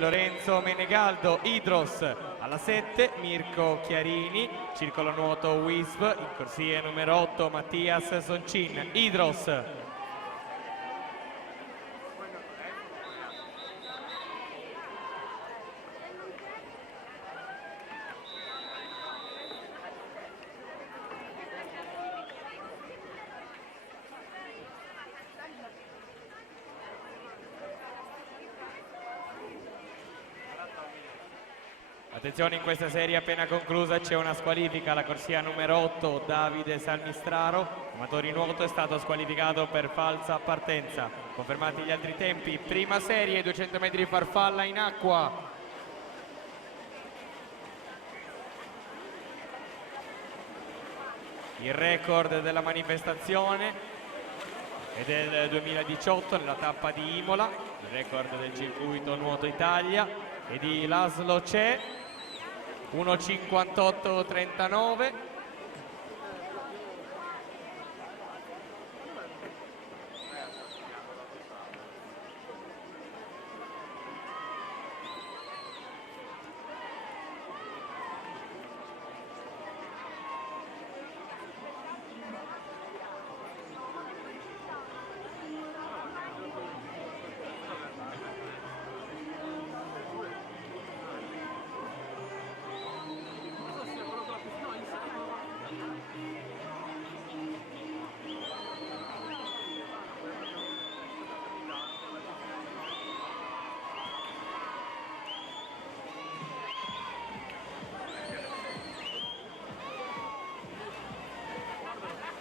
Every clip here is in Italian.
Lorenzo Menegaldo, Idros alla 7, Mirko Chiarini, circolo nuoto WISP, in corsia numero 8 Mattias Soncin, Idros. Attenzione, in questa serie appena conclusa c'è una squalifica, la corsia numero 8 Davide Salmistraro, amatore nuoto, è stato squalificato per falsa partenza. Confermati gli altri tempi, prima serie 200 metri farfalla in acqua. Il record della manifestazione è del 2018 nella tappa di Imola, il record del circuito Nuoto Italia e di Laszlo C'è, 1:58:39.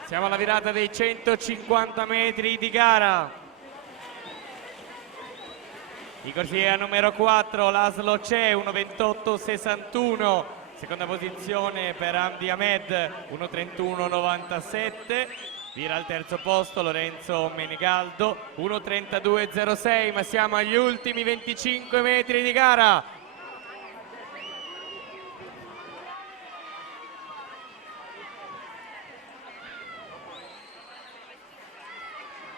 Siamo alla virata dei 150 metri di gara. Di corsia numero 4 Laszlo C'è, 1:28:61. Seconda posizione per Hamdi Ahmed, 1:31:97. Vira al terzo posto Lorenzo Menegaldo, 1:32:06, ma siamo agli ultimi 25 metri di gara.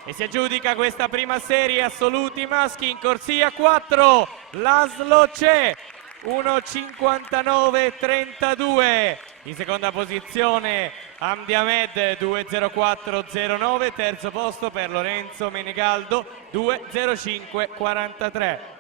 E si aggiudica questa prima serie assoluti maschi in corsia 4, Laszlo C'è, 1:59:32. In seconda posizione Hamdi Ahmed, 2:04:09. Terzo posto per Lorenzo Menegaldo, 2:05:43.